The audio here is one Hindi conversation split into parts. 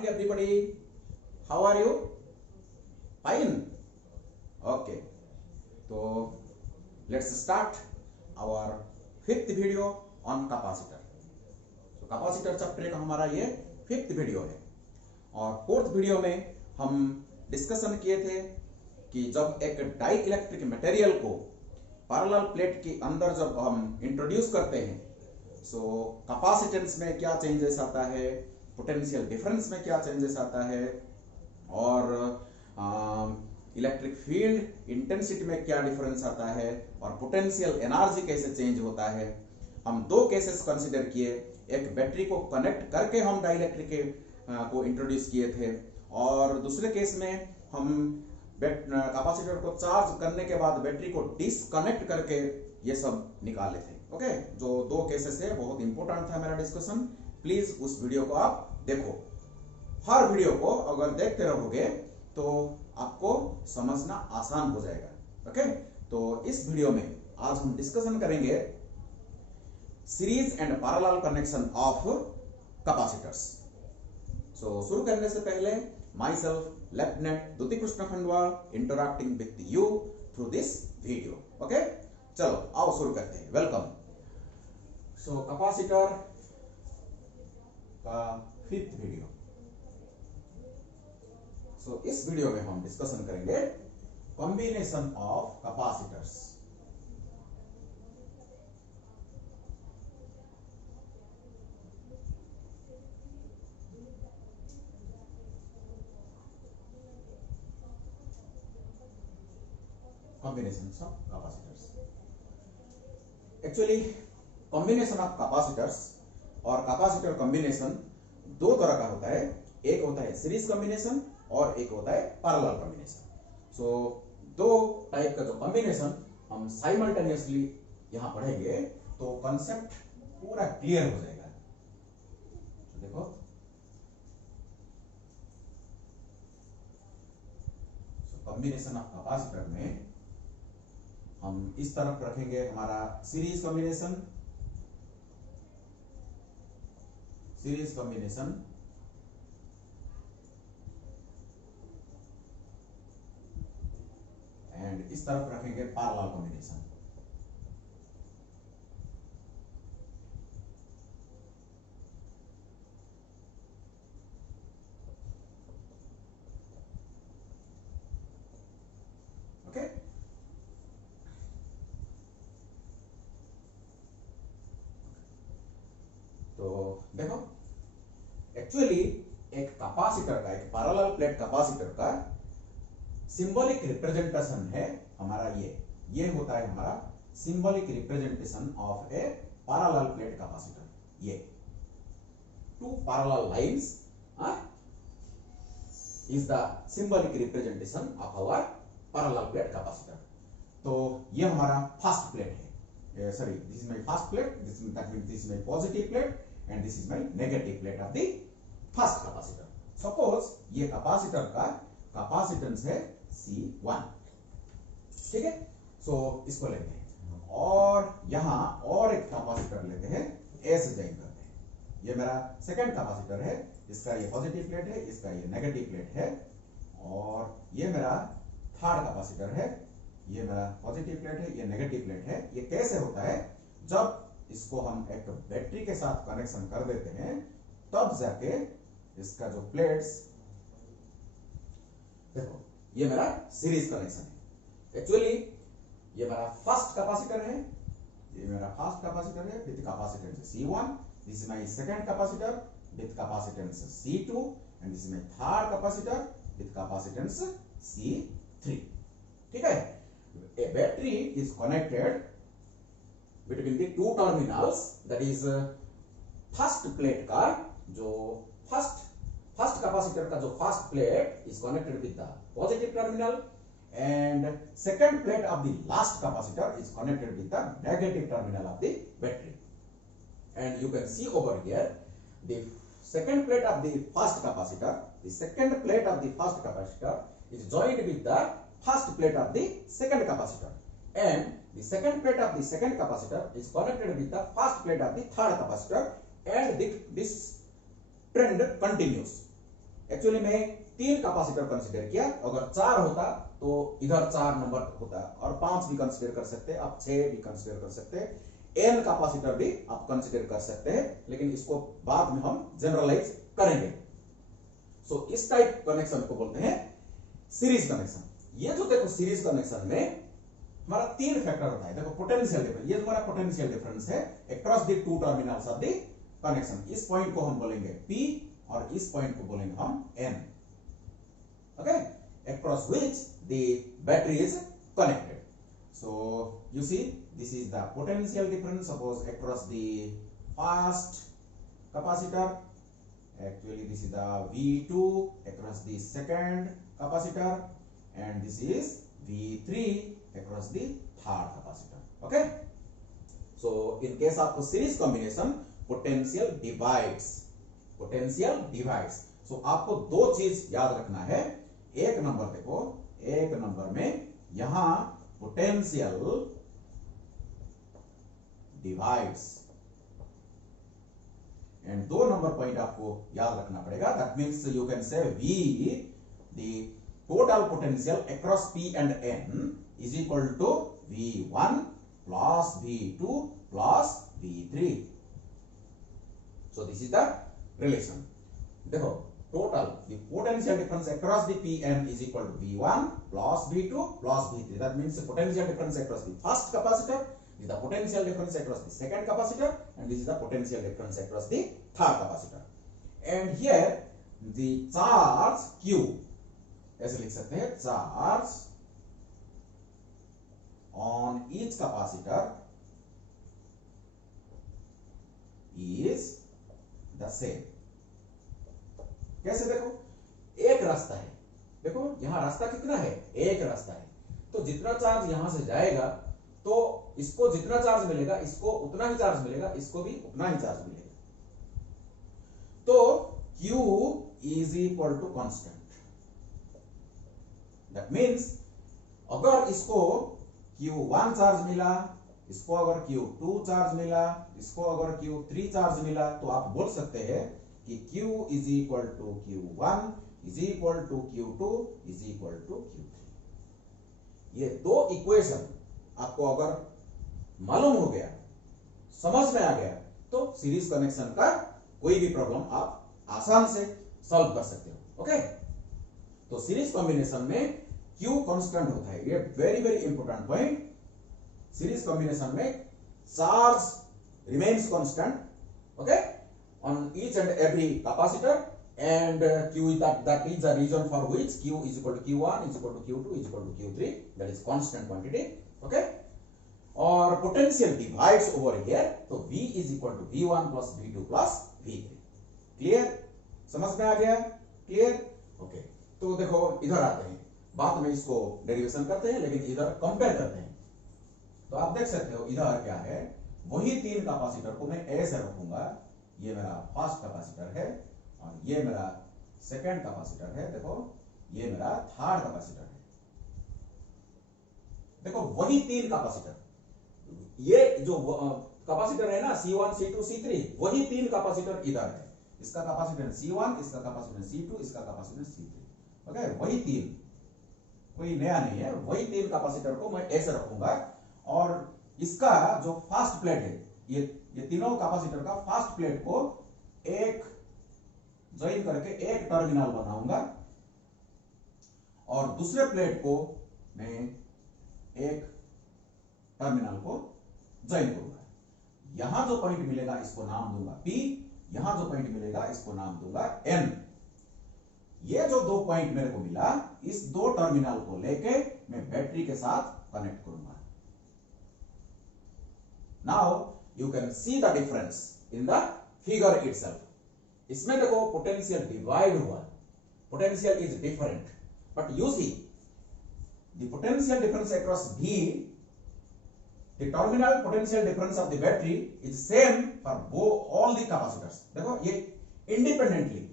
morning everybody. How are you? Fine. Okay. So let's start our fifth video on capacitor. So capacitor chapter का हमारा ये फिफ्थ वीडियो है और फोर्थ वीडियो में हम डिस्कशन किए थे कि जब एक डाई इलेक्ट्रिक मटेरियल को पैरेलल प्लेट के अंदर जब हम इंट्रोड्यूस करते हैं सो कैपेसिटेंस में क्या चेंजेस आता है, पोटेंशियल डिफरेंस में क्या चेंजेस आता है और इलेक्ट्रिक फील्ड इंटेंसिटी में क्या डिफरेंस आता है और पोटेंशियल एनर्जी कैसे चेंज होता है। हम दो केसेस कंसीडर किए, एक बैटरी को कनेक्ट करके हम डाइलेक्ट्रिक को इंट्रोड्यूस किए थे और दूसरे केस में हम कैपेसिटर को चार्ज करने के बाद बैटरी को डिस्कनेक्ट करके ये सब निकाले थे। ओके, जो दो केसेस है बहुत इंपॉर्टेंट था मेरा डिस्कशन। प्लीज उस वीडियो को आप देखो। हर वीडियो को अगर देखते रहोगे तो आपको समझना आसान हो जाएगा। ओके, तो इस वीडियो में आज हम डिस्कशन करेंगे series and parallel connection of capacitors. So शुरू करने से पहले myself lieutenant Dyuti Krishna Khandwal interacting with you through this video. Okay, चलो आओ शुरू करते हैं। वेलकम। सो कैपेसिटर का फिफ्थ वीडियो। सो इस वीडियो में हम डिस्कशन करेंगे combination of capacitors. Combination of capacitors. Actually combination of capacitors और कैपेसिटर कॉम्बिनेशन दो तरह का होता है। एक होता है सीरीज कॉम्बिनेशन और एक होता है पैरेलल कॉम्बिनेशन। सो दो टाइप का जो कॉम्बिनेशन हम साइमल्टेनियसली यहां पढ़ेंगे तो कॉन्सेप्ट पूरा क्लियर हो जाएगा। तो देखो, कॉम्बिनेशन ऑफ कैपेसिटर में हम इस तरफ रखेंगे हमारा सीरीज कॉम्बिनेशन एंड इस तरफ रखेंगे पैरेलल कॉम्बिनेशन। ओके, तो देखो एक्चुअली एक कैपेसिटर का, एक पैरेलल प्लेट कैपेसिटर का सिंबॉलिक रिप्रेजेंटेशन है हमारा ये होता है हमारा symbolic representation of a parallel plate capacitor. ये two parallel lines is the symbolic representation of our parallel plate capacitor. तो ये हमारा फर्स्ट प्लेट है, sorry this is my first plate, that means this is my positive plate and this is my negative plate of the first capacitor. Suppose ये कैपेसिटर का कैपेसिटेंस है C1, ठीक है। सो इसको लेते हैं और यहां और एक कैपेसिटर लेते हैं, ए से ज्वाइन करते हैं। ये मेरा सेकंड कैपेसिटर है, इसका ये पॉजिटिव प्लेट है, इसका ये नेगेटिव प्लेट है और ये मेरा थर्ड कैपेसिटर है, ये मेरा पॉजिटिव प्लेट है, ये नेगेटिव प्लेट है। ये कैसे होता है, जब इसको हम एक बैटरी के साथ कनेक्शन कर देते हैं तब जाके इसका जो प्लेट्स, देखो ये मेरा सीरीज कनेक्शन है। एक्चुअली ये मेरा फर्स्ट कैपेसिटर है, ये मेरा फर्स्ट कैपेसिटर है with capacitance C1, this is my second capacitor with capacitance C2 and this is my third capacitor with capacitance C3, ठीक है। A battery is connected between the two terminals, that is first plate का जो फर्स्ट कैपेसिटर का जो first plate is connected with the positive terminal and second plate of the last capacitor is connected with the negative terminal of the battery. And you can see over here the second plate of the first capacitor, the second plate of the first capacitor is joined with the first plate of the second capacitor and the second plate of the second capacitor is connected with the first plate of the third capacitor and this trend continues. Actually मैं 3 कैपेसिटर कंसीडर किया, अगर 4 होता तो इधर 4 नंबर होता, और 5 भी कंसीडर कर सकते हैं आप, 6 भी कंसीडर कर सकते हैं, n कैपेसिटर भी आप कंसीडर कर सकते हैं, लेकिन इसको बाद में हम जनरलाइज करेंगे। सो इस टाइप कनेक्शन को बोलते हैं सीरीज कनेक्शन। ये जो देखो सीरीज कनेक्शन में हमारा 3 फैक्टर होता है। देखो पोटेंशियल डिफरेंस, ये हमारा पोटेंशियल डिफरेंस है across the 2 terminals of the connection. इस पॉइंट को हम बोलेंगे P और इस पॉइंट को बोलेंगे हम N, okay, across which the battery is connected. So you see this is the potential difference, suppose across the first capacitor, actually this is the V2 across the second capacitor, and this is V3 across the third capacitor, okay. So in case of series combination potential divides, so आपको 2 चीज याद रखना है। एक नंबर देखो, एक नंबर में यहां potential divides, and 2 number point आपको याद रखना पड़ेगा। That means you can say V, the total potential across P and N is equal to V1 plus V2 plus V3. So this is the relation. देखो total the potential difference across the Pn is equal to V1 plus V2 plus V3. That means the potential difference across the first capacitor is the potential difference across the second capacitor, and this is the potential difference across the third capacitor. And here the charge Q, ऐसे लिख सकते हैं, charge on each capacitor is the same. कैसे? देखो एक रास्ता है, देखो यहां रास्ता कितना है, एक रास्ता है, तो जितना चार्ज यहां से जाएगा तो इसको जितना चार्ज मिलेगा इसको उतना ही चार्ज मिलेगा, इसको भी उतना ही चार्ज मिलेगा। तो Q is equal to constant. That means अगर इसको Q1 चार्ज मिला, इसको अगर Q2 चार्ज मिला, इसको अगर Q3 चार्ज मिला, तो आप बोल सकते हैं कि Q is equal to Q1 is equal to Q2 is equal to Q3। ये 2 इक्वेशन आपको अगर मालूम हो गया, समझ में आ गया, तो सीरीज कनेक्शन का कोई भी प्रॉब्लम आप आसान से सॉल्व कर सकते हो, ओके। तो सीरीज कॉम्बिनेशन में Q कांस्टेंट होता है, ये very very important point. Series combination में charge remains constant, okay, on each and every capacitor, and Q is that is the reason for which Q is equal to Q1 is equal to Q2 is equal to Q3, that is constant quantity, okay। और potential divides over here, तो V is equal to V1 plus V2 plus V3। Clear? समझ में आ गया? क्लियर? ओके। तो देखो इधर आते हैं, बाद में इसको डेरिवेशन करते हैं, लेकिन इधर कंपेयर करते हैं। तो आप देख सकते हो इधर क्या है, वही 3 कैपेसिटर को मैं ऐसे रखूंगा, ये मेरा फर्स्ट कैपेसिटर है और ये मेरा सेकंड कैपेसिटर है, देखो ये मेरा थर्ड कैपेसिटर है। देखो वही 3 कैपेसिटर, ये जो कैपेसिटर है ना C1 C2 C3, वही 3 कैपेसिटर इधर है। इसका कैपेसिटर C1, इसका कैपेसिटर C2, इसका कैपेसिटर C3, ओके। वही 3, कोई नया नहीं है, वही 3 कैपेसिटर को मैं ऐसे रखूंगा, और इसका जो फर्स्ट प्लेट है, ये तीनों कैपेसिटर का फर्स्ट प्लेट को एक ज्वाइन करके एक टर्मिनल बनाऊंगा, और दूसरे प्लेट को मैं एक टर्मिनल को ज्वाइन करूंगा। यहां जो पॉइंट मिलेगा इसको नाम दूंगा P, यहां जो पॉइंट मिलेगा इसको नाम दूंगा N। ये जो 2 पॉइंट मेरे को मिला, इस 2 टर्मिनल को लेके मैं बैटरी के साथ कनेक्ट करूंगा। Now you can see the difference in the figure itself। इसमें देखो पोटेंशियल डिवाइड हुआ, potential is different, but you see the potential difference across V, the terminal potential difference of the battery is same for all the capacitors। देखो ये इंडिपेंडेंटली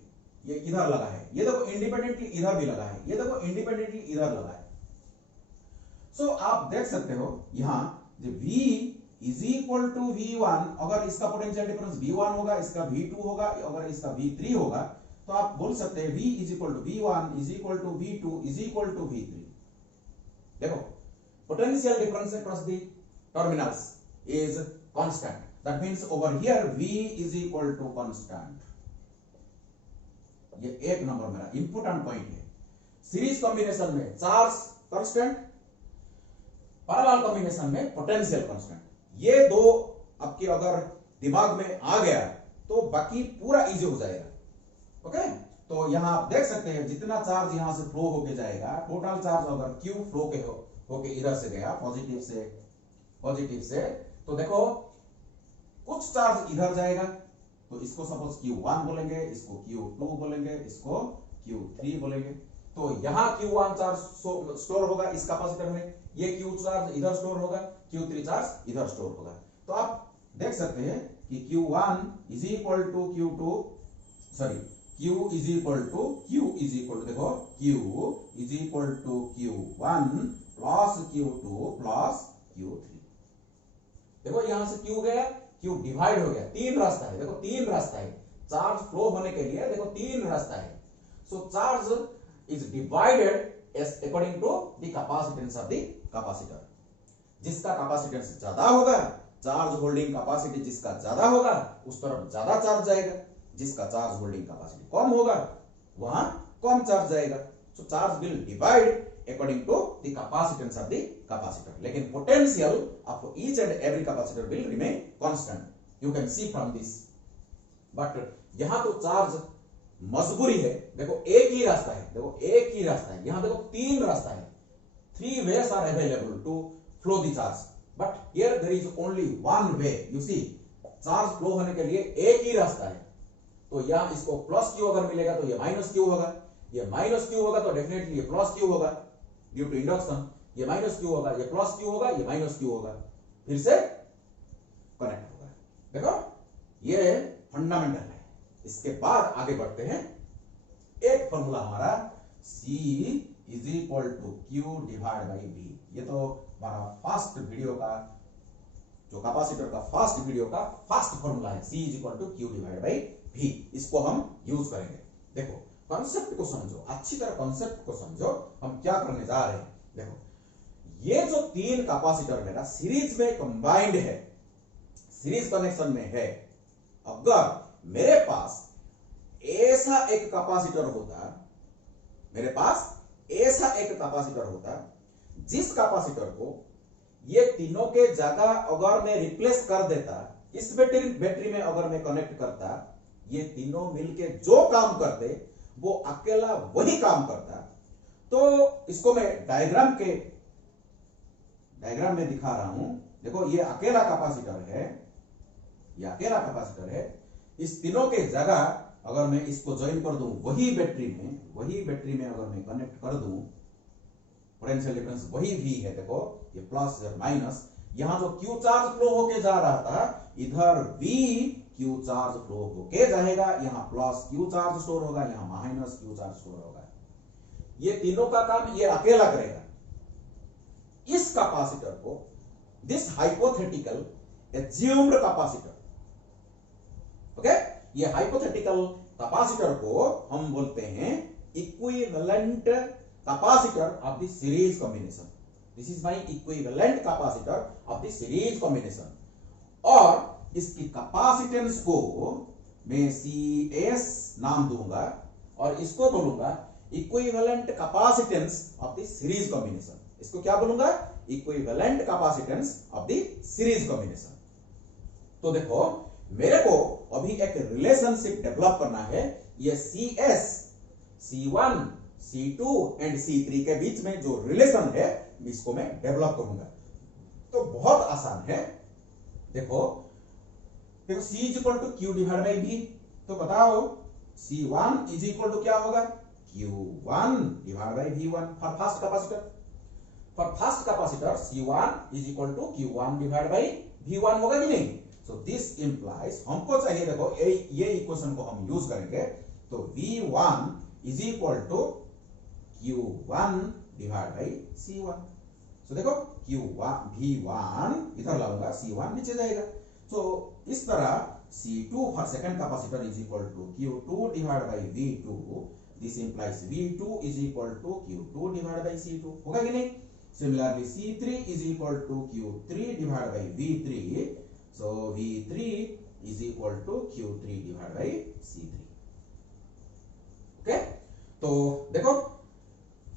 ये इधर लगा है, ये देखो इंडिपेंडेंटली इधर भी लगा है, ये देखो इंडिपेंडेंटली इधर लगा है। सो आप देख सकते हो यहां V is equal to V1, अगर इसका पोटेंशियल डिफरेंस V1 होगा, इसका V2 होगा, अगर इसका V3 होगा, तो आप बोल सकते हैं V is equal to V1 is equal to V2 is equal to V3। देखो potential difference across the terminals is constant, that means over here V is equal to constant। ये एक नंबर मेरा इंपोर्टेंट पॉइंट है। सीरीज कॉम्बिनेशन में चार्ज कांस्टेंट, पैरेलल कॉम्बिनेशन में पोटेंशियल कांस्टेंट। ये दो आपके अगर दिमाग में आ गया तो बाकी पूरा इजी हो जाएगा। ओके, तो यहां आप देख सकते हैं जितना चार्ज यहां से फ्लो होके जाएगा, टोटल चार्ज अगर Q फ्लो के होके इधर से गया पॉजिटिव से, तो देखो कुछ चार्ज इधर जाएगा, तो इसको सपोज Q1 बोलेंगे, इसको Q2 बोलेंगे, इसको Q3 बोलेंगे। तो यहां Q1 चार्ज स्टोर होगा इस कैपेसिटर में, ये Q चार्ज इधर स्टोर होगा, Q3 चार्ज इधर स्टोर होगा। तो आप देख सकते हैं कि Q1 is equal to Q2, sorry Q is equal to देखो Q is equal to Q1 plus Q2 plus Q3। देखो यहां से Q गया, Q डिवाइड हो गया, तीन रास्ता है। देखो तीन रास्ता है चार्ज फ्लो होने के लिए, देखो तीन रास्ता है। So charge is divided according to the capacitance of the capacitor. जिसका कैपेसिटेंस ज्यादा होगा, चार्ज होल्डिंग कैपेसिटी जिसका ज्यादा होगा उस तरफ ज्यादा चार्ज जाएगा, जिसका चार्ज होल्डिंग कैपेसिटी कम होगा वहां कम चार्ज जाएगा। So charge will divide according to the capacitance of the capacitor, लेकिन potential of each and every capacitor will remain constant, you can see from this। but यहां तो चार्ज मजबूरी है, देखो एक ही रास्ता है, देखो एक ही रास्ता है, यहां देखो तीन रास्ता है, 3 ways are available to flow the charge, but here there is only one way। you see charge flow होने के लिए एक ही रास्ता है, तो यहां इसको प्लस Q अगर मिलेगा तो ये माइनस Q होगा, ये माइनस Q होगा तो डेफिनेटली ये प्लस Q होगा ड्यू टू इंडक्शन, ये माइनस Q होगा, ये प्लस Q होगा, ये माइनस Q होगा, फिर से कनेक्ट होगा। देखो ये फंडामेंटल है। इसके बाद आगे बढ़ते हैं, एक फॉर्मूला हमारा C is equal to Q divide by V। ये तो हमारा फर्स्ट वीडियो का जो कैपेसिटर का फर्स्ट वीडियो का फर्स्ट फॉर्मूला है, C is equal to Q divide by V। इसको हम यूज करेंगे। देखो कॉन्सेप्ट को समझो, अच्छी तरह कॉन्सेप्ट को समझो, हम क्या करने जा रहे हैं। देखो ये जो तीन कैपेसिटर मेरा सीरीज में कंबाइंड है, सीरीज कनेक्शन में है, अगर मेरे पास ऐसा एक कैपेसिटर होता, मेरे पास ऐसा एक कैपेसिटर होता जिस कैपेसिटर को ये तीनों के जगह अगर मैं रिप्लेस कर देता, इस बैटरी में अगर मैं कनेक्ट करता, ये तीनों मिलके जो काम करते वो अकेला वही काम करता। तो इसको मैं डायग्राम में दिखा रहा हूं। देखो ये अकेला कैपेसिटर है, ये अकेला कैपेसिटर है, इस तीनों के जगह अगर मैं इसको ज्वाइन कर दूं वही बैटरी में अगर मैं कनेक्ट कर दूं, पोटेंशियल डिफरेंस वही V है। देखो ये प्लस और माइनस, यहां जो Q चार्ज फ्लो होके जा रहा था, इधर V Q चार्ज फ्लो होके जाएगा, यहां प्लस Q चार्ज स्टोर होगा, यहां माइनस Q चार्ज स्टोर होगा। ये तीनों का काम ये अकेला करेगा। इस कैपेसिटर को, this hypothetical assumed capacitor, okay, ये हाइपोथेटिकल कैपेसिटर को हम बोलते हैं equivalent capacitor of the series combination. This is my equivalent capacitor of the series combination. और इसकी कैपेसिटेंस को मैं CS नाम दूंगा और इसको बोलूंगा equivalent capacitance of the series combination. इसको क्या बोलूंगा? Equivalent capacitance of the series combination. तो देखो मेरे को अभी एक रिलेशनशिप डेवलप करना है, ये CS, C1, C2 and C3 के बीच में जो रिलेशन है इसको मैं डेवलप करूंगा। तो बहुत आसान है। देखो C is equal to Q divide by V। तो बताओ C1 इज इक्वल टू क्या होगा? Q1 divide by V1 for first capacitor. For first capacitor C1 is equal to Q1 divide by V1 होगा कि नहीं? सो दिस इंप्लाइज, हमको चाहिए, देखो ये इक्वेशन को हम यूज करेंगे, तो V1 is equal to Q1 divide by C1। So देखो Q1 V1 इधर लाऊंगा, C1 नीचे जाएगा। तो इस तरह C2 for second capacitor is equal to Q2 divided by V2. This implies V2 is equal to Q2 divided by C2. होगा कि नहीं? Similarly, C3 is equal to Q3 divided by V3. So V3 is equal to Q3 divided by C3. Okay? तो देखो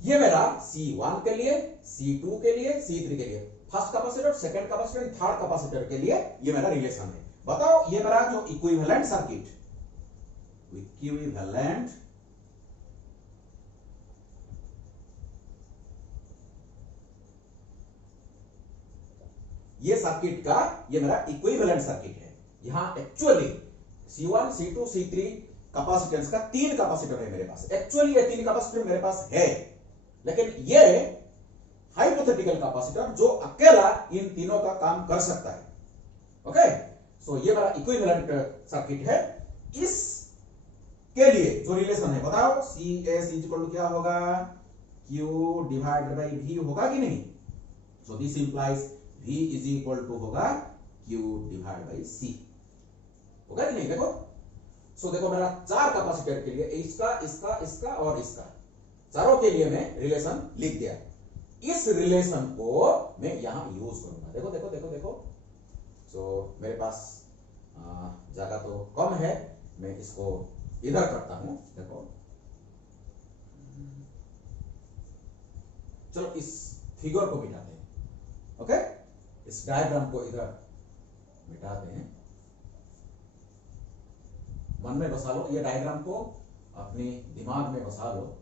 ये मेरा C1 के लिए, C2 के लिए, C3 के लिए, first capacitor, second capacitor, third capacitor के लिए ये मेरा रिलेशन है। बताओ ये मेरा जो इक्विवेलेंट सर्किट, इक्विवेलेंट ये सर्किट का ये मेरा इक्विवेलेंट सर्किट है। यहां actually C1, C2, C3 capacitance का 3 कैपेसिटर है मेरे पास। एक्चुअली ये 3 कैपेसिटर मेरे पास है, लेकिन ये हाइपोथेटिकल कैपेसिटर जो अकेला इन तीनों का काम कर सकता है। ओके, सो ये मेरा इक्विवेलेंट सर्किट है। इस के लिए जो रिलेशन है बताओ, CS इक्वल टू क्या होगा, Q डिवाइडेड बाई V होगा कि नहीं? So this implies V is equal to होगा Q डिवाइड बाई C, होगा कि नहीं? देखो, सो देखो मेरा 4 कैपेसिटर के लिए इसका, इसका, इसका और इसका, चारों के लिए मैं रिलेशन लिख दिया। इस रिलेशन को मैं यहां यूज करूंगा। देखो देखो देखो देखो, सो मेरे पास जगह तो कम है, मैं इसको इधर करता हूं। देखो, चलो इस फिगर को मिटाते हैं। ओके, इस डायग्राम को इधर मिटाते हैं। मन में बसा लो, ये डायग्राम को अपने दिमाग में बसा लो,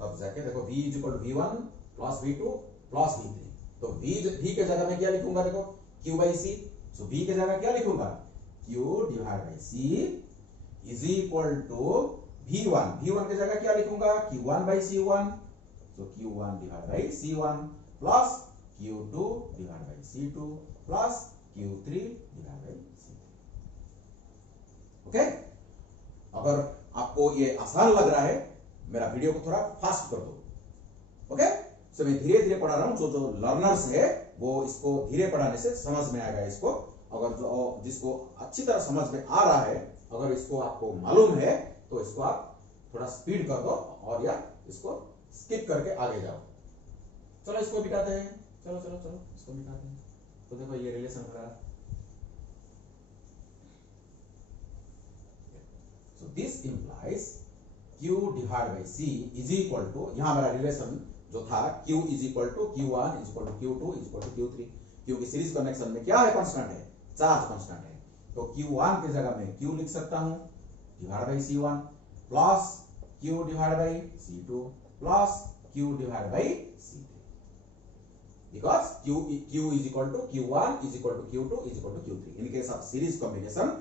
तब जाके देखो V is equal to V1 plus V2 plus V3। तो V के जगह में क्या लिखूंगा? देखो Q by C। So V के जगह क्या लिखूंगा? Q divide by C is equal to V1। V1 के जगह क्या लिखूंगा? Q1 by C1। So Q1 divide by C1 plus Q2 divide by C2 plus Q3 divide by C3। Okay, अगर आपको ये आसान लग रहा है, मेरा वीडियो को थोड़ा फास्ट कर दो। ओके, सो मैं धीरे धीरे पढ़ा रहा हूं। जो लर्नर्स है वो इसको धीरे पढ़ाने से समझ में आएगा इसको। अगर जो जिसको अच्छी तरह समझ में आ रहा है, अगर इसको आपको मालूम है, तो इसको आप थोड़ा स्पीड कर दो और या इसको स्किप करके आगे जाओ। चलो इसको मिटाते हैं। चलो चलो चलो इसको मिटाते हैं। तो देखो ये रिलेशन हो रहा है। So this implies Q divided by C is equal to, यहां मेरा रिलेशन जो था Q is equal to Q1 is equal to Q2 is equal to Q3, क्योंकि सीरीज कनेक्शन में क्या है? कांस्टेंट है, चार्ज कांस्टेंट है। तो Q1 की जगह में Q लिख सकता हूं divide by C1 plus Q divide by C2 plus Q divide by C3, because Q is equal to Q1 is equal to Q2 is equal to Q3। in case of series combination,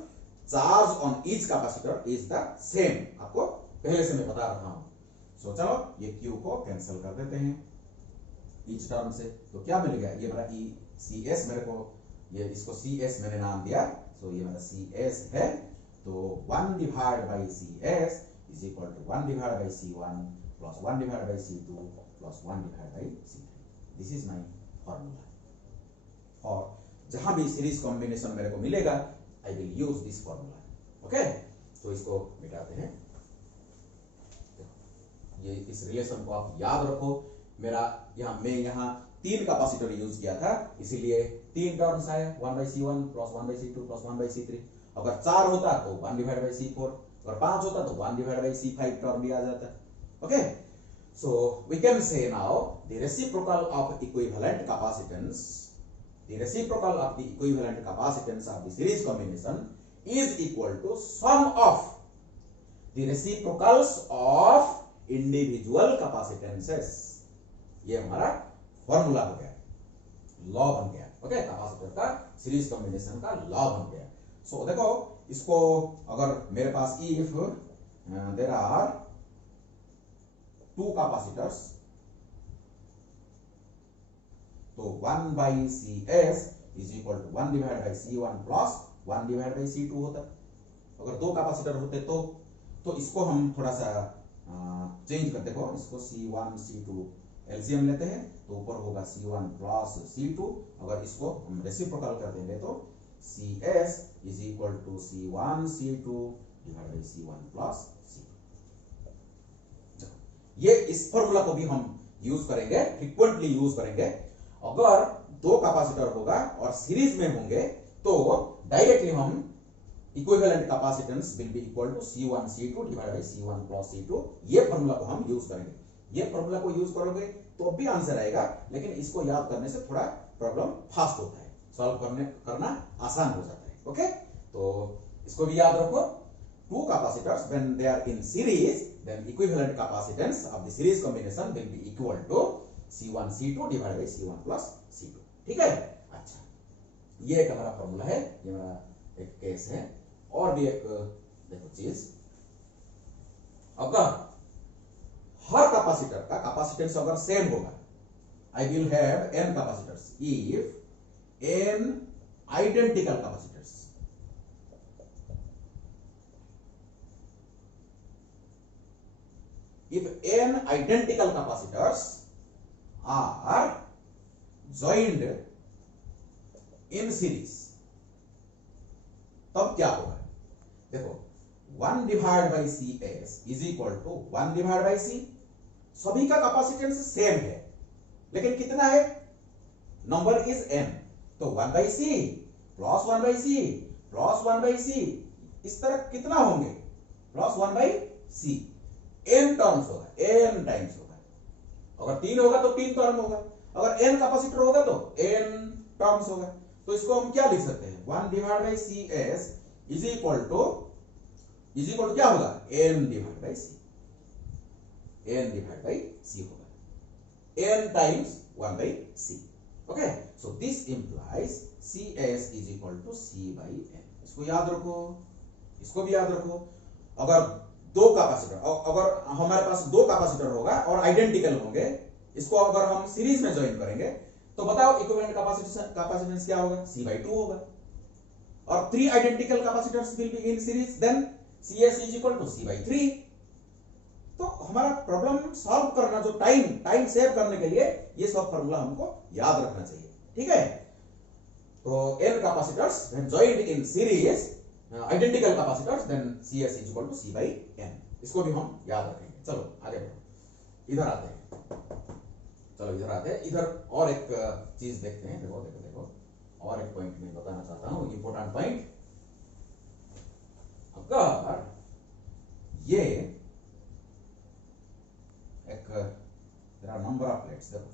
charge on each capacitor is the same. आपको पहले से मैं बता रहा हूं। सो चलो ये Q को कैंसिल कर देते हैं ईच टर्म से। तो क्या मिल गया? ये मेरा CS, मेरे को ये इसको CS मैंने नाम दिया। सो ये मेरा CS है। तो 1 divide by CS is equal to 1 divide by C1 plus 1 divide by C2 plus 1 divide by C3। This is my formula. और जहां भी सीरीज कॉम्बिनेशन मेरे को मिलेगा, I will use this formula. Okay? तो इसको मिटाते हैं। ये इस रिलेशन को आप याद रखो। मेरा मैं यहाँ 3 कैपेसिटर यूज किया था, इसीलिए 3 टर्म्स आए, 1 by C1 plus 1 by C2 plus 1 by C3। अगर 4 होता तो 1 डिवाइड बाई C4, अगर 5 होता तो 1 डिवाइड बाई C5 टर्म भी आ जाता। Okay, so we can say now the reciprocal of equivalent capacitance, the reciprocal of the equivalent capacitance of the series combination is equal to sum of the reciprocals of individual capacitances। ये हमारा फॉर्मूला हो गया, लॉ बन गया। ओके, कैपेसिटर का सीरीज कॉम्बिनेशन का लॉ बन गया। सो देखो इसको, अगर मेरे पास इफ देयर आर 2 कैपेसिटर्स, तो 1 by CS is equal to 1 divide by C1 plus 1 divide by C2 होता। अगर 2 कैपेसिटर होते तो इसको हम थोड़ा सा चेंज करते हो। इसको C1 C2 एलसीएम लेते हैं, तो ऊपर होगा C1 प्लस C2। अगर इसको हम रेसिप्रोकल कर देंगे तो CS is equal to C1 C2 divide by C1 plus C2। ये इस फॉर्मूला को भी हम यूज करेंगे, फ्रीक्वेंटली यूज करेंगे। अगर दो कैपेसिटर होगा और सीरीज में होंगे तो डायरेक्टली हम equivalent capacitance will be equal to C1 C2 divide by C1 plus C2। ये फॉर्मूला को हम यूज करेंगे। ये फॉर्मूला को यूज करोगे तो भी आंसर आएगा, लेकिन इसको याद करने से थोड़ा प्रॉब्लम फास्ट होता है, सॉल्व करना आसान हो जाता है। ओके, तो इसको भी याद रखो। Two capacitors when they are in series, then equivalent capacitance of the series combination will be equal to C1 C2 divided by C1 plus C2। ठीक है, अच्छा, ये एक हमारा फॉर्मूला है, ये हमारा एक केस है। और भी एक देखो चीज, अगर हर कैपेसिटर का कैपेसिटेंस अगर सेम होगा, I will have n capacitors if n identical capacitors, if n identical capacitors are joined in series, तब क्या होगा? देखो 1 divide by CS is equal to 1 divide by C। सभी का कैपेसिटेंस सेम है, लेकिन कितना है? नंबर इज n, तो 1 by C plus 1 by C plus 1 by C, इस तरह कितना होंगे? Plus 1 by C। n terms होगा, n टाइम्स होगा। अगर 3 होगा तो 3 टर्म होगा, अगर n कैपेसिटर होगा तो n टर्म्स होगा। तो इसको हम क्या लिख सकते हैं? 1 divide by CS is equal to क्या होगा? n divide by C, n divide by C होगा, n times 1 by C। Okay, so this implies CS is equal to C by n। इसको याद रखो, इसको भी याद रखो। अगर दो कैपेसिटर, अगर हमारे पास दो कैपेसिटर होगा और आइडेंटिकल होंगे, इसको अगर हम सीरीज में ज्वाइन करेंगे तो बताओ इक्विवेलेंट कैपेसिटेंस क्या होगा? C बाई 2 होगा। और 3 identical capacitors will be in series, then CS is equal to C by 3। तो हमारा प्रॉब्लम सॉल्व करना, जो टाइम सेव करने के लिए ये सब फॉर्मूला हमको याद रखना चाहिए। ठीक है, तो n capacitors when joined in series identical capacitors, then CS is equal to C by n। इसको भी हम याद रखेंगे। चलो आगे बढ़ो, इधर आते हैं। चलो इधर आते हैं, इधर और एक चीज देखते हैं। देखो देखो देखो, और एक पॉइंट मैं बताना चाहता हूं, इंपॉर्टेंट पॉइंट। अगर ये एक there are number of plates, देखो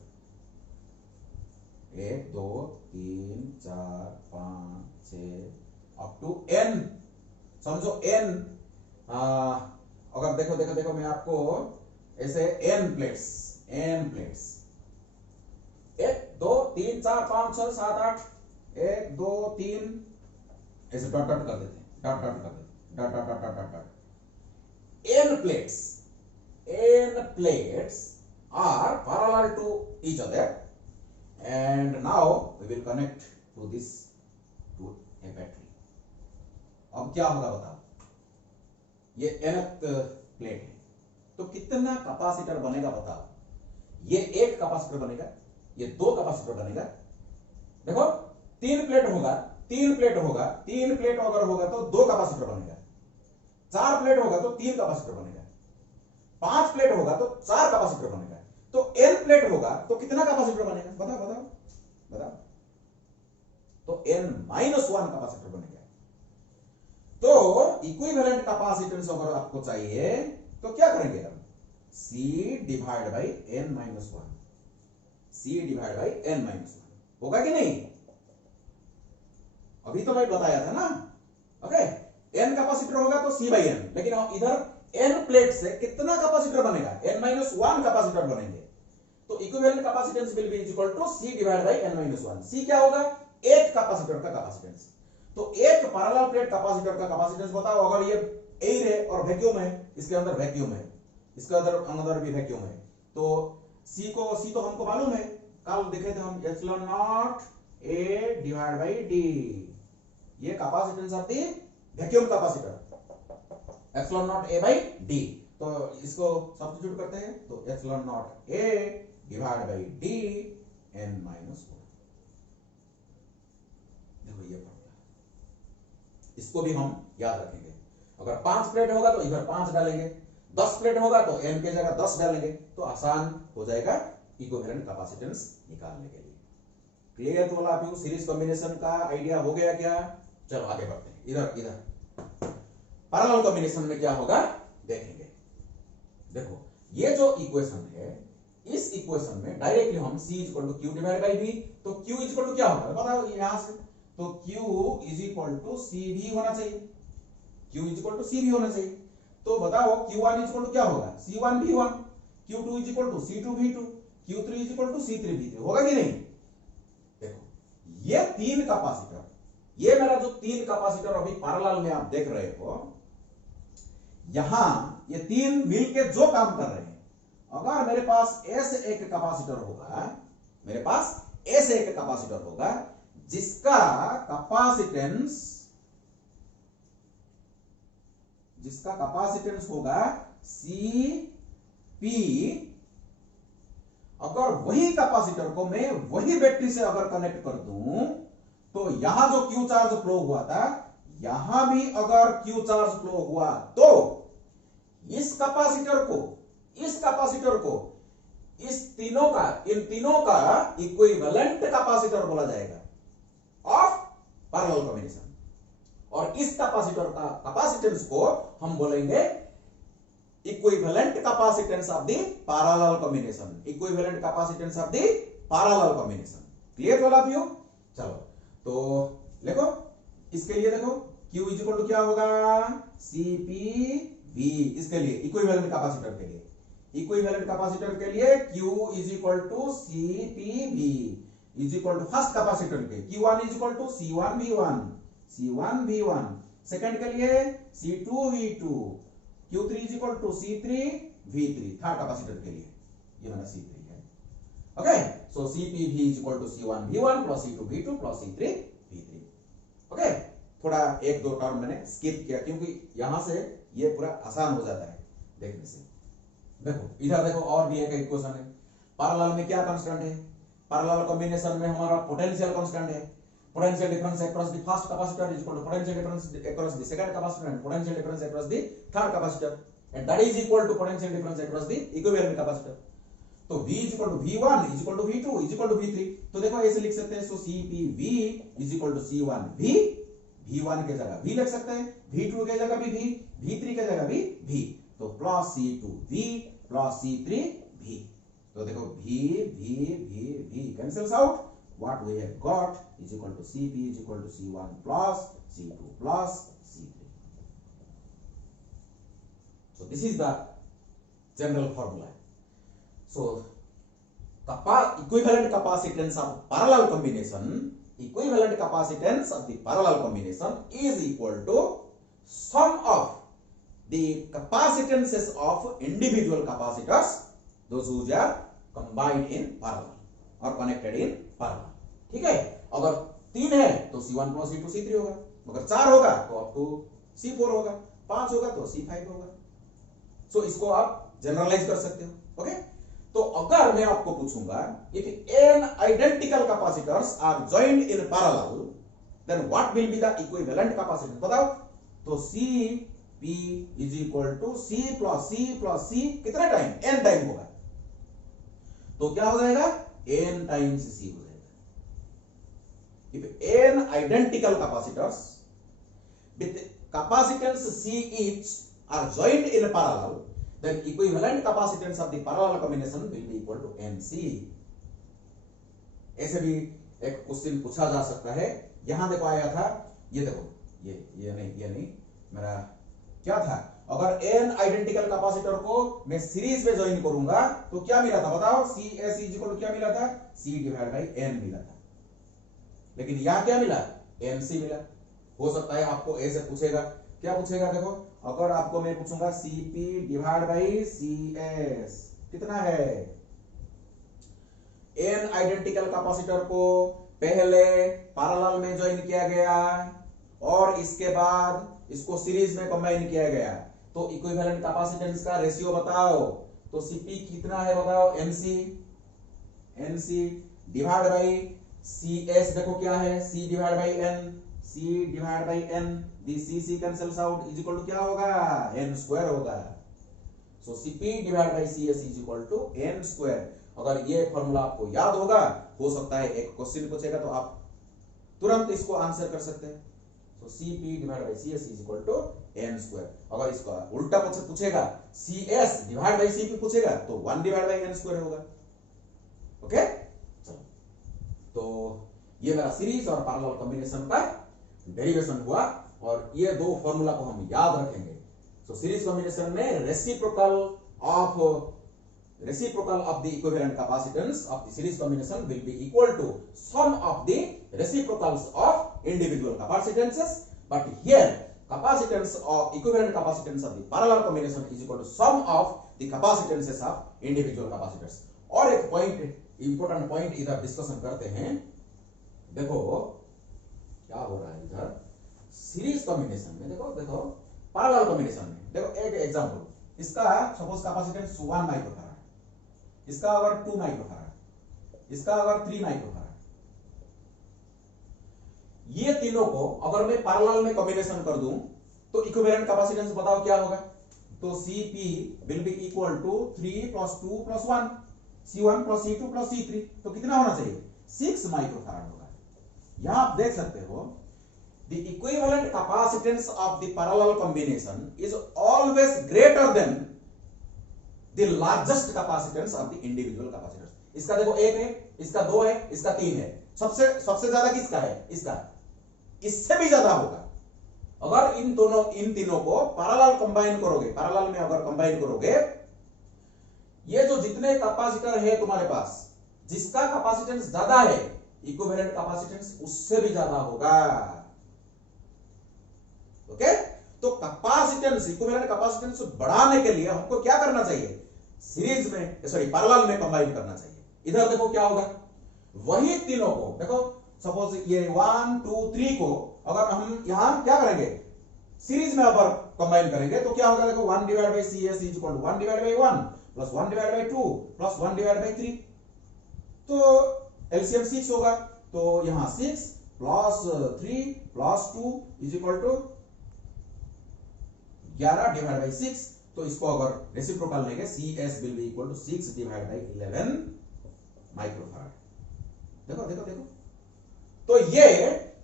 1 2 3 4 5 6 अप टू n, समझो n। अगर देखो देखो देखो, मैं आपको ऐसे n प्लेट्स 1 2 3 4 5 6 7 8 1 2 3 ऐसे डॉट डॉट कर देते हैं, डॉट डॉट कर देते, dot dot dot dot dot. n plates are parallel to each other, and now we will connect to this to a battery। अब क्या होगा बताओ? ये nth प्लेट है, तो कितना कैपेसिटर बनेगा बताओ? ये एक कैपेसिटर बनेगा, ये दो कैपेसिटर बनेगा। देखो 3 प्लेट होगा, 3 प्लेट होगा, 3 प्लेट अगर होगा तो 2 कैपेसिटर बनेगा। 4 प्लेट होगा तो 3 कैपेसिटर बनेगा। 5 प्लेट होगा तो 4 कैपेसिटर बनेगा। तो n प्लेट होगा तो कितना कैपेसिटर बनेगा? बताओ बताओ बताओ। तो n माइनस 1 कैपेसिटर बनेगा। तो इक्विवेलेंट कैपेसिटेंस अगर आपको चाहिए तो क्या करेंगे हम? C divide by n minus 1, C divide by n minus 1 होगा कि नहीं? अभी तो मैं बताया था ना। ओके, n कैपेसिटर होगा तो C बाई n, लेकिन इधर n प्लेट से कितना कैपेसिटर बनेगा? n माइनस 1 कैपेसिटर बनेंगे। तो equivalent capacitance will be equal to C divide by n minus 1। C क्या होगा? एक कैपेसिटर का कैपेसिटेंस। तो एक पैरेलल प्लेट कैपेसिटर का कैपेसिटेंस बताओ। अगर ये एयर है और वैक्यूम है, इसके अंदर वैक्यूम है, इसके अंदर भी वैक्यूम है, तो C तो हमको मालूम है, कल देखे थे हम, epsilon not A divide by D। ये capacitance of the vacuum capacitor, epsilon not A by D। तो इसको सब्स्टिट्यूट करते हैं, तो epsilon not A divide by D n minus 1। देखो ये फॉर्मूला, इसको भी हम याद रखेंगे। अगर 5 प्लेट होगा तो इधर 5 डालेंगे, 10 प्लेट होगा तो n के जगह 10 डालेंगे, तो आसान हो जाएगा इक्विवेलेंट कैपेसिटेंस निकालने के लिए। क्लियर तो आप यू सीरीज कॉम्बिनेशन का आइडिया हो गया क्या? चलो आगे बढ़ते हैं। इधर पैरेलल कॉम्बिनेशन में क्या होगा देखेंगे। देखो ये जो इक्वेशन है, इस इक्वेशन में डायरेक्टली हम c equal to Q divide by v, तो q इक्वल टू क्या होगा बताओ यहां से, तो q is equal to C भी होना चाहिए, q is equal to C भी होना चाहिए। तो बताओ q1 इज इक्वल टू क्या होगा c1 v1, q2 is equal to c2 v2, q3 is equal to c3 v3, होगा कि नहीं? देखो ये 3 कैपेसिटर, ये मेरा जो 3 कैपेसिटर अभी पैरेलल में आप देख रहे हो, यहां ये 3 मिलके जो काम कर रहे हैं, अगर मेरे पास ऐसे एक कैपेसिटर होगा, मेरे पास ऐसे एक कैपेसिटर होगा जिसका कैपेसिटेंस होगा Cp, अगर वही कैपेसिटर को मैं वही बैटरी से अगर कनेक्ट कर दूं, तो यहां जो Q चार्ज फ्लो हुआ था, यहां भी अगर Q चार्ज फ्लो हुआ तो इस कैपेसिटर को इन तीनों का इक्विवेलेंट कैपेसिटर बोला जाएगा ऑफ पैरेलल कॉम्बिनेशन, और इस कैपेसिटर का कैपेसिटेंस को हम बोलेंगे equivalent capacitance of the parallel combination, equivalent capacitance of the parallel combination. Clear all of you? चलो तो देखो इसके लिए देखो Q इज इक्वल टू क्या होगा CPV, इसके लिए इक्विवेलेंट कैपेसिटर के लिए, इक्विवेलेंट कैपेसिटर के लिए Q is equal to CPV is equal to first capacitor के Q1 is equal to C1V1, second के लिए C2V2, Q3 is equal to C3V3, third capacitor के लिए ये मेरा C3 है। Okay, so CPV is equal to C1V1 plus C2V2 plus C3V3। Okay, थोड़ा एक दो टर्म मैंने स्किप किया क्योंकि यहां से ये पूरा आसान हो जाता है देखने से। देखो इधर देखो और भी एक इक्वेशन है, पैरेलल में क्या कांस्टेंट है, पैरेलल कॉम्बिनेशन में हमारा पोटेंशियल कांस्टेंट है, potential difference across the first capacitor is equal to potential difference across the second capacitor and potential difference across the third capacitor, and that is equal to potential difference across the equivalent capacitor. तो V is equal to V1 is equal to V2 is equal to V3, तो देखो ऐसे लिख सकते हैं, so CPV is equal to C1V, V1 के जगह V लिख सकते हैं, V2 के जगह भी V, V3 के जगह भी V, तो प्लस C2V प्लस C3V, तो देखो V cancels out, what we have got is equal to Cp is equal to C1 plus C2 plus C3. So this is the general formula. So equivalent capacitance of parallel combination, equivalent capacitance of the parallel combination is equal to sum of the capacitances of individual capacitors, those who are combined in parallel or connected in parallel। ठीक है, अगर 3 है तो C1 plus C2 C3 होगा, अगर 4 होगा तो आपको C4 होगा, 5 होगा तो C5 होगा। सो इसको आप जनरलाइज कर सकते हो। ओके, तो अगर मैं आपको पूछूंगा if n identical capacitors are joined in parallel then what will be the equivalent capacitance, बताओ। तो Cp is equal to C plus C कितना टाइम, n टाइम होगा, तो क्या हो जाएगा n टाइम्स C हो जाएगा। If n identical capacitors with capacitance C each are joined in parallel, then equivalent capacitance of the parallel combination will be equal to NC। ऐसे भी एक क्वेश्चन पूछा जा सकता है, यहां देखो आया था, ये देखो ये नहीं मेरा क्या था, अगर n आइडेंटिकल कैपेसिटर को मैं सीरीज में ज्वाइन करूंगा तो क्या मिला था बताओ, CS इज इक्वल टू क्या मिला था, C डिवाइड बाई n मिला था, लेकिन यहां क्या मिला, NC मिला। हो सकता है आपको ऐसे पूछेगा, क्या पूछेगा, देखो अगर आपको मैं पूछूंगा Cp डिवाइड बाई CS कितना है, n आइडेंटिकल कैपेसिटर को पहले पैरेलल में ज्वाइन किया गया और इसके बाद इसको सीरीज में कंबाइन किया गया, तो इक्विवेलेंट कैपेसिटेंस का रेशियो बताओ, तो Cp कितना है बताओ, NC डिवाइड बाई CS, देखो क्या है C divide by N the C cancels out is equal to क्या होगा, एन स्क्वायर होगा। So CP divide by C S is equal to N square. अगर ये फॉर्मूला आपको याद होगा, हो सकता है एक क्वेश्चन पूछेगा तो आप तुरंत इसको आंसर कर सकते हैं। So CP divide by C S is equal to N square. अगर इसका उल्टा पूछेगा, C S divide by CP पूछेगा तो 1 डिवाइड बाई एन स्क्वायर होगा। ओके, चलो तो ये मेरा सीरीज और पैरेलल कॉम्बिनेशन का डेरिवेशन हुआ और ये दो फॉर्मूला को हम याद रखेंगे। सो सीरीज कॉम्बिनेशन में reciprocal of the equivalent capacitance of the series combination will be equal to sum of the reciprocals of individual capacitances, but here capacitance of equivalent capacitance of the parallel combination is equal to sum of the capacitances of individual capacitors। और एक पॉइंट इंपॉर्टेंट पॉइंट इधर डिस्कशन करते हैं। देखो क्या हो रहा है इधर सीरीज कॉम्बिनेशन में, देखो पैरेलल कॉम्बिनेशन में देखो एक एग्जांपल, इसका सपोज कैपेसिटेंस 1 माइक्रोफैराड, इसका अगर 2 माइक्रोफैराड, इसका अगर 3 माइक्रोफैराड, ये तीनों को अगर मैं पैरेलल में कॉम्बिनेशन कर दूं तो इक्विवेलेंट कैपेसिटेंस बताओ क्या होगा। तो Cp will be equal to 3 + 2 + 1, C1 + C2 + C3, तो कितना होना चाहिए, 6 माइक्रोफैराड होगा। यहां आप देख सकते हो the equivalent capacitance of the parallel combination is always greater than the largest capacitance of the individual capacitors। इसका देखो 1 है, इसका 2 है, इसका 3 है, सबसे ज्यादा किसका है, इसका, इससे भी ज्यादा होगा। अगर इन तीनों को पैरेलल कंबाइन करोगे, पैरेलल में अगर कंबाइन करोगे, ये जो जितने कैपेसिटर है तुम्हारे पास, जिसका कैपेसिटेंस ज्यादा है, इक्विवेलेंट कैपेसिटेंस उससे भी ज्यादा होगा। ओके, तो कैपेसिटेंस, इक्विवेलेंट कैपेसिटेंस बढ़ाने के लिए हमको क्या करना चाहिए, सीरीज में पैरेलल में कंबाइन करना चाहिए। इधर देखो क्या होगा, वही तीनों को देखो, सपोज ये 1 2 3 को अगर हम यहां क्या करेंगे, सीरीज में अगर कंबाइन करेंगे तो क्या होगा, देखो 1 divide by C S is equal to 1 divide by 1 plus 1 divide by 2 plus 1 divide by 3, तो एलसीएम 6 होगा। तो यहां 6 plus 3 plus 2 is equal to 11 divide by 6, तो इसको अगर रेसिप्रोकल लेंगे CS will be equal to 6 divide by 11 microfarad. देखो तो ये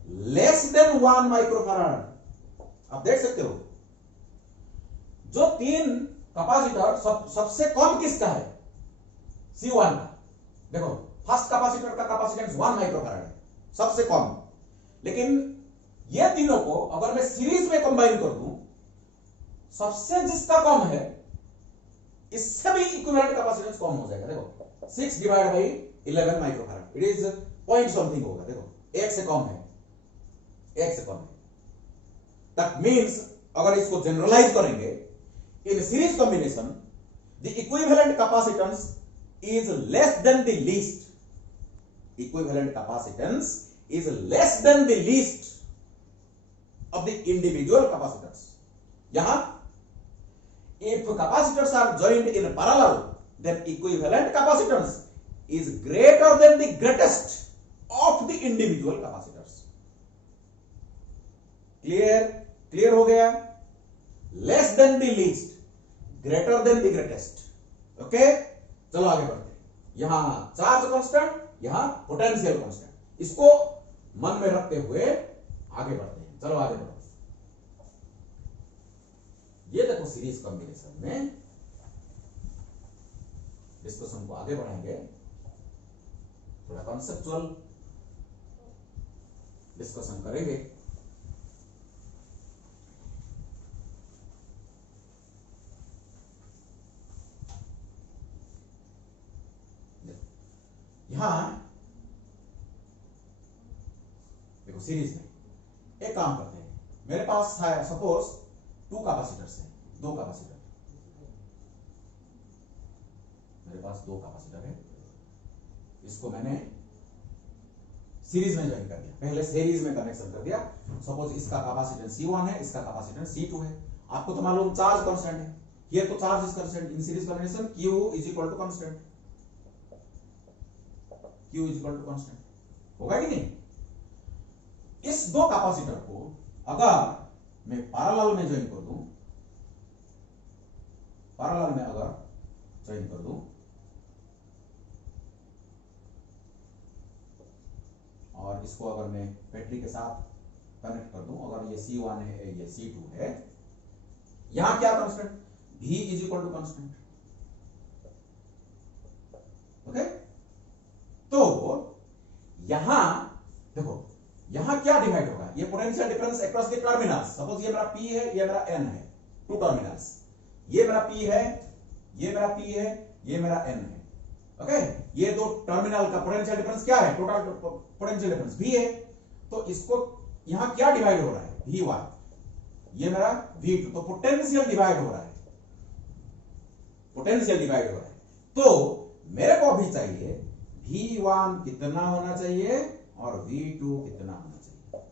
लेस देन 1 माइक्रोफैराड। आप देख सकते हो जो 3 कैपेसिटर सबसे कम किसका है, C1 का। देखो फर्स्ट कैपेसिटर का कैपेसिटेंस 1 माइक्रोफैराड है, सबसे कम, लेकिन ये तीनों को अगर मैं सीरीज में कंबाइन कर दूं, सबसे जिसका कम है इससे भी इक्विवेलेंट कैपेसिटेंस कम हो जाएगा। देखो 6 divide by 11 microfarad, it is point something होगा। देखो 1 से कम है, 1 से कम है। दैट मींस अगर इसको जनरलाइज करेंगे, इन series combination the equivalent capacitance is less than the least, equivalent capacitance is less than the least of the individual capacitance. यहां if capacitors are joined in parallel, then equivalent capacitance is greater than the greatest of the individual capacitors। clear हो गया, less than the least, greater than the greatest। Okay, चलो आगे बढ़ते हैं। यहां चार्ज कांस्टेंट, यहां पोटेंशियल कांस्टेंट, इसको मन में रखते हुए आगे बढ़ते हैं। चलो आगे बढ़ो। ये देखो सीरीज कॉम्बिनेशन में डिस्कशन को आगे बढ़ाएंगे, थोड़ा कॉन्सेप्चुअल डिस्कशन करेंगे। यहां देखो सीरीज में एक काम करते हैं, मेरे पास है सपोज 2 कैपेसिटर्स हैं, 2 कैपेसिटर, मेरे पास 2 कैपेसिटर है, इसको मैंने सीरीज में ज्वाइन कर दिया, पहले सीरीज में कनेक्शन कर दिया। सपोज इसका कैपेसिटेंस C1 है, इसका कैपेसिटेंस C2 है। आपको तो मालूम चार्ज कांस्टेंट है, ये तो charge is constant in series combination, Q is equal to constant, Q is equal to constant होगा कि नहीं। इस 2 कैपेसिटर को अगर मैं पैरेलल में ज्वाइन कर दूं, पैरेलल में अगर ज्वाइन कर दूं और इसको अगर मैं बैटरी के साथ कनेक्ट कर दूं, अगर ये C1 है, ये C2 है, यहां क्या constant, V is equal to constant. Okay, तो यहां देखो, यहां क्या डिवाइड होगा, ये potential difference across the terminals. Suppose ये मेरा P है, ये मेरा N है, टू टर्मिनल्स, ये मेरा P है, ये मेरा P है, ये मेरा N है। ओके, ये दो टर्मिनल का पोटेंशियल डिफरेंस क्या है, टोटल पोटेंशियल डिफरेंस V है। तो इसको यहां क्या डिवाइड हो रहा है, V1, ये मेरा V2, तो पोटेंशियल डिवाइड हो रहा है, पोटेंशियल डिवाइड हो रहा है। तो मेरे को अभी चाहिए V1 कितना होना चाहिए और V2 कितना होना चाहिए।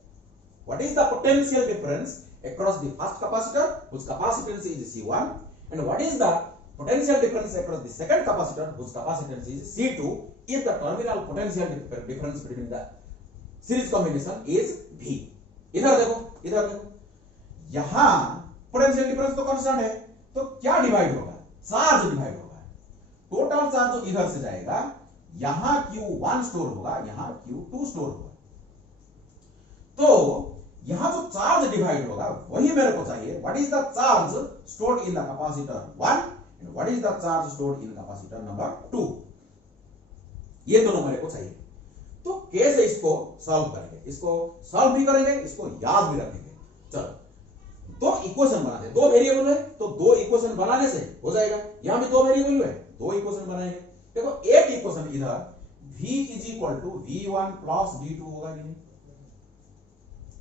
What is the potential difference across the first capacitor whose capacitance is C1, and what is the potential difference across the second capacitor whose capacitance is C2 if the terminal potential difference between the series combination is V। इधर देखो, इधर देखो, यहां पोटेंशियल डिफरेंस तो कांस्टेंट है, तो क्या डिवाइड होगा, चार्ज डिवाइड होगा। टोटल चार्ज इधर से जाएगा, यहां Q1 स्टोर होगा, यहां Q2 स्टोर होगा। तो यहां जो चार्ज डिवाइड होगा वही मेरे को चाहिए। What is the charge stored in the capacitor 1 and what is the charge stored in capacitor number 2, ये दोनों मेरे को चाहिए। तो कैसे इसको सॉल्व करेंगे, इसको सॉल्व भी करेंगे, इसको याद भी रखेंगे। चलो, दो इक्वेशन बनाते हैं, दो वेरिएबल है तो दो इक्वेशन बनाने से हो जाएगा। यहां भी दो वेरिएबल है, दो इक्वेशन बनाएंगे। देखो, एक इक्वेशन इधर V is equal to V1 plus V2 होगा कि नहीं,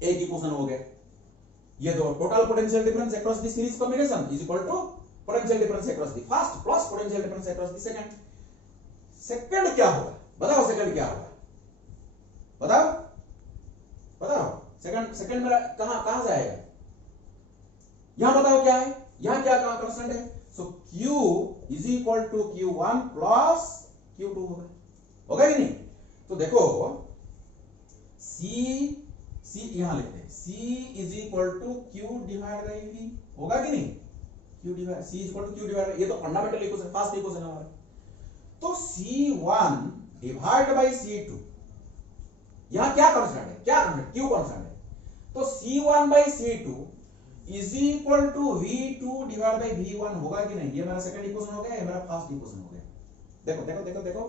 एक इक्वेशन हो गया। ये दो total potential difference across the series combination is equal to potential difference across the first plus potential difference across the second. Second क्या होगा, बताओ, सेकंड क्या होगा, बताओ, बताओ, सेकंड मेरा कहां से आएगा, यहां बताओ क्या है, यहां क्या कांस्टेंट है। So Q is equal to Q1 plus Q2 होगा कि नहीं। तो देखो, C यहां लिखते हैं, C is equal to Q divide by V होगा कि नहीं, Q divide C is equal to Q divide, ये तो फंडामेंटल इक्वेशन, फर्स्ट इक्वेशन है हमारा। तो C1 डिवाइड बाई C2, यहां क्या कांस्टेंट है, क्या कांस्टेंट, Q कांस्टेंट है। तो C1 by C2 is equal to V2 divide by V1 होगा कि नहीं। ये मेरा सेकंड इक्वेशन हो गया, ये मेरा फर्स्ट इक्वेशन हो गया। देखो देखो देखो देखो,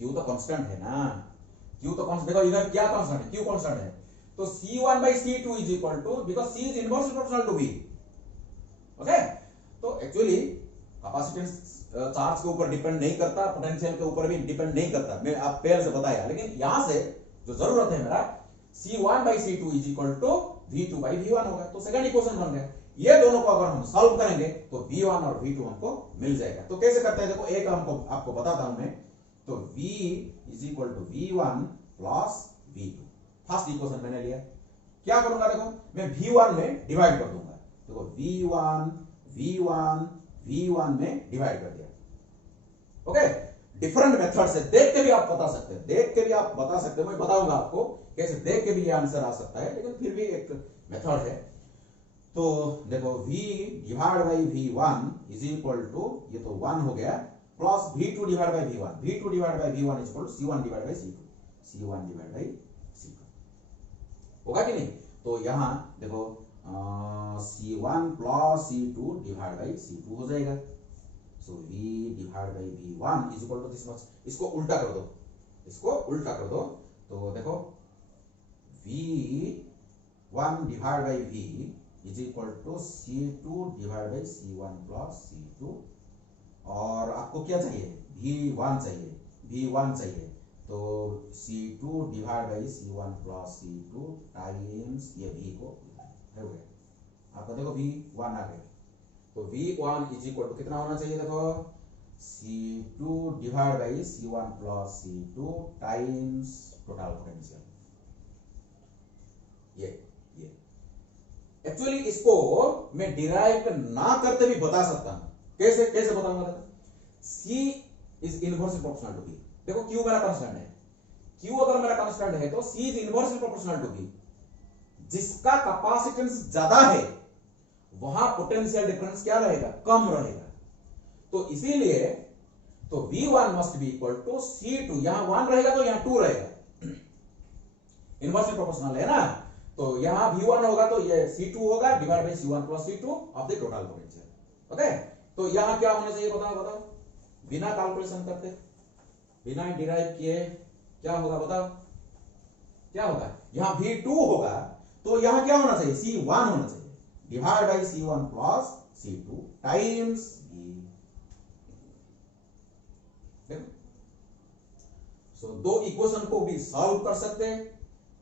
Q तो कांस्टेंट है ना, Q तो कांस्टेंट, देखो इधर क्या कांस्टेंट है, Q कांस्टेंट है। तो C1 by C2 is equal to, because C is inversely proportional to V। Okay, तो एक्चुअली कैपेसिटेंस चार्ज के ऊपर डिपेंड नहीं करता, पोटेंशियल के ऊपर भी डिपेंड नहीं करता, मैं आप पहले से बताया। लेकिन यहां से जो जरूरत है मेरा, C1 by C2 is equal to V2 by V1 होगा। तो सेकंड इक्वेशन बन गया। ये दोनों को अगर हम सॉल्व करेंगे तो V1 और V2 हमको मिल जाएगा। तो कैसे करते हैं, देखो, एक हमको आपको बताता हूं मैं। तो V is equal to V1 plus V2, first equation मैंने लिया। क्या करूंगा, देखो, मैं V1 में डिवाइड कर दूंगा। देखो, V1 V1 V1 में डिवाइड कर दिया। ओके, डिफरेंट मेथड से देख के भी आप बता सकते हैं, देख के भी आप बता सकते हो, मैं बताऊंगा आपको कैसे देख के भी ये आंसर आ सकता है, लेकिन फिर भी एक मेथड है। तो देखो, V divide by V1 is equal to, ये तो 1 हो गया, plus V2 divide by V1, V2 divide by V1 is equal to C1 divide by C2, C1 divide by C2 होगा कि नहीं। तो यहां देखो, C1 plus C2 divide by C2 हो जाएगा। So V divide by V1 is equal to this much. इसको उल्टा कर दो, इसको उल्टा कर दो। तो देखो, V1 divide by V is equal to C2 divide by C1 plus C2। और आपको क्या चाहिए, V1 चाहिए, V1 चाहिए। तो C2 divide by C1 plus C2 times ये V को हो गया, आपका देखो V1 आ गया। तो V1 इज इक्वल टू कितना होना चाहिए, देखो, C2 divide by C1 plus C2 times total potential. ये एक्चुअली इसको मैं डिराइव ना करते भी बता सकता हूं। कैसे कैसे बताऊंगा, देखो, C is inversely proportional to V। देखो, Q मेरा कांस्टेंट है, Q अगर मेरा कांस्टेंट है तो C is inversely proportional to V। जिसका कैपेसिटेंस ज्यादा है वहां पोटेंशियल डिफरेंस क्या रहेगा, कम रहेगा। तो इसीलिए तो V1 must be equal to C2, यहां 1 रहेगा तो यहां 2 रहेगा, इनवर्सली प्रोपोर्शनल है ना। तो यहां V1 होगा तो ये C2 होगा divide by C1 plus C2 of the total potential. Okay, तो यहां क्या होना चाहिए बताओ, बिना कैलकुलेशन करते, बिना डिराइव किए क्या होगा बताओ, क्या होगा, यहां V2 होगा तो यहां क्या होना चाहिए, C1 होना चाहिए divide by C1 plus C2 times V। सो दो इक्वेशन को भी सॉल्व कर सकते हैं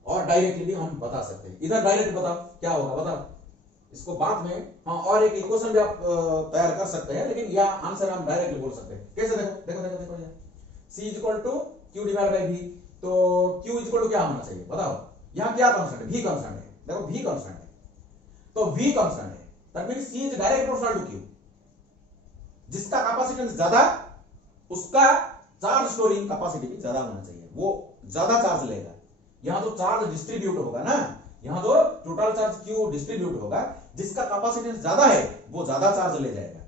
और डायरेक्टली भी हम बता सकते हैं। इधर डायरेक्ट बताओ क्या होगा, बताओ इसको बाद में, हाँ और एक इक्वेशन भी आप तैयार कर सकते हैं, लेकिन यह आंसर हम डायरेक्टली बोल सकते हैं। कैसे, देखो देखो देखो देखो यार, C is equal to Q divide by V। तो Q इज इक्वल टू क्या होना चाहिए बताओ, यहां क्या कांस्टेंट है, V कांस्टेंट है, देखो V कांस्टेंट है, तो V कांस्टेंट है, that means C is direct proportional to Q। जिसका कैपेसिटेंस ज्यादा उसका चार्ज स्टोरिंग कैपेसिटी भी ज्यादा होना चाहिए, वो ज्यादा चार्ज लेगा। यहां तो चार्ज डिस्ट्रीब्यूट होगा ना, यहां तो टोटल चार्ज Q डिस्ट्रीब्यूट होगा, जिसका कैपेसिटेंस ज्यादा है वो ज्यादा चार्ज ले जाएगा,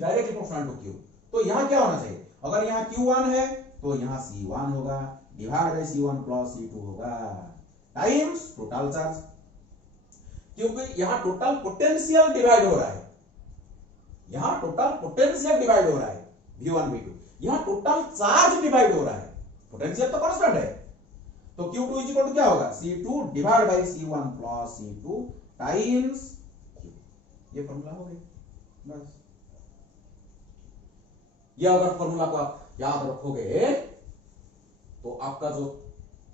डायरेक्टली प्रोपोर्शनल टू Q। तो यहां क्या होना चाहिए, अगर यहां Q1 है तो यहां C1 होगा divide by C1 plus C2 होगा टाइम्स टोटल चार्ज, क्योंकि यहां टोटल पोटेंशियल डिवाइड हो रहा है, यहां टोटल पोटेंशियल डिवाइड हो रहा है V1 V2, यहां टोटल चार्ज डिवाइड हो रहा है, पोटेंशियल तो कांस्टेंट है। तो Q2 इज इक्वल टू क्या होगा, C2 divide by C1 plus C2 times Q। ये फॉर्मूला हो गया बस। ये अगर फॉर्मूला को आप याद रखोगे तो आपका जो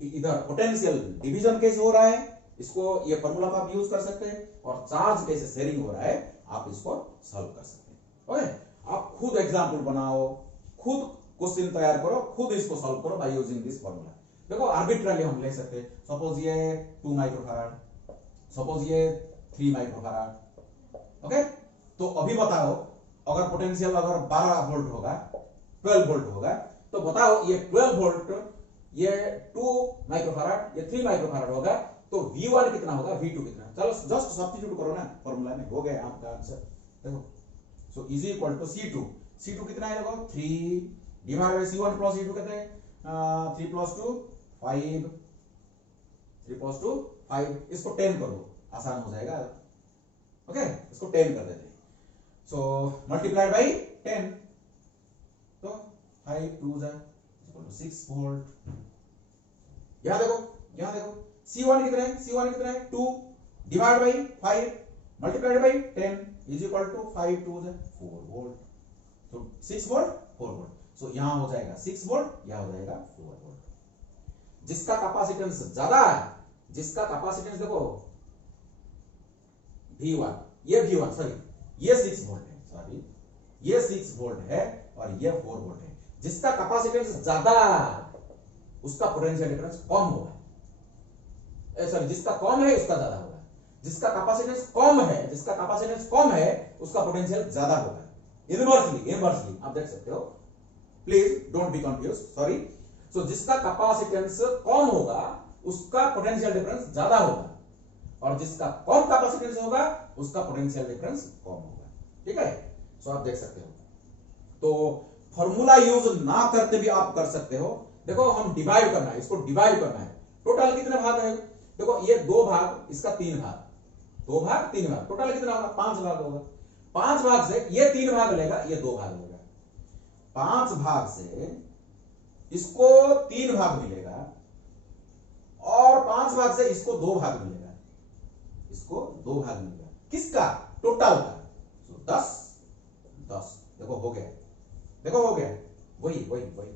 इधर पोटेंशियल डिवीजन कैसे हो रहा है, इसको ये फॉर्मूला को आप यूज कर सकते हैं, और चार्ज कैसे शेयरिंग हो रहा है आप इसको सॉल्व कर सकते हैं। ओके, आप खुद एग्जांपल बनाओ, खुद क्वेश्चन तैयार करो, खुद इसको सॉल्व करो बाय यूजिंग दिस फॉर्मूला। देखो आर्बिट्रली हम ले सकते हैं, सपोज ये 2 माइक्रोफैराड, सपोज ये 3 माइक्रोफैराड। ओके, तो अभी बताओ अगर पोटेंशियल अगर 12 वोल्ट होगा, 12 वोल्ट होगा, तो बताओ ये 12 वोल्ट, ये 2 माइक्रोफैराड, ये 3 माइक्रोफैराड होगा, तो V1 कितना होगा, V2 कितना, चलो जस्ट सब्स्टिट्यूट करो ना फॉर्मूला में, हो गया आपका आंसर। देखो so is equal to C2 कितना है, देखो 3 divide by C1 plus C2 कितना है, 3 प्लस 2 5, 3 प्लस 2 5, इसको 10 कर दो आसान हो जाएगा। ओके, इसको 10 कर देते हैं, सो मल्टीप्लाइड बाय 10, तो 5 2 इक्वल टू 6 वोल्ट। यहां देखो C1 कितना है, C1 कितना है 2 divide by 5 multiplied by 10 is equal to 5 2 4 volt, तो 6 वोल्ट 4 वोल्ट, सो यहां हो जाएगा 6 वोल्ट, यहां हो जाएगा 4 वोल्ट। जिसका कैपेसिटेंस ज्यादा है, जिसका कैपेसिटेंस देखो V1, ये V1 सॉरी ये 6 वोल्ट है, सॉरी ये 6 वोल्ट है और ये 4 वोल्ट है, जिसका कैपेसिटेंस ज्यादा उसका पोटेंशियल डिफरेंस कम होगा, सॉरी जिसका कम है उसका ज्यादा होगा, जिसका कैपेसिटेंस कम है, जिसका कैपेसिटेंस कम है उसका पोटेंशियल ज्यादा होगा, इनवर्सली आप देख सकते हो, please don't be confuse, sorry. So जिसका कैपेसिटेंस कम होगा उसका पोटेंशियल डिफरेंस ज्यादा होगा, और जिसका कम कैपेसिटेंस होगा उसका पोटेंशियल डिफरेंस कम होगा, ठीक है। सो आप देख सकते हो, तो फॉर्मूला यूज ना करते भी आप कर सकते हो। देखो हम डिवाइड करना है, इसको डिवाइड करना है, टोटल कितने भाग है, देखो ये 2 भाग, इसका 3 भाग, 2 भाग 3 भाग, टोटल कितना होगा 5 भाग होगा, 5 भाग से ये 3 भाग लेगा, ये 2 भाग लेगा, 5 भाग से इसको 3 भाग मिलेगा, और 5 भाग से इसको 2 भाग मिलेगा, इसको 2 भाग मिलेगा, किसका, टोटल का, तो 10 10, देखो हो गया, देखो हो गया, वही वही वही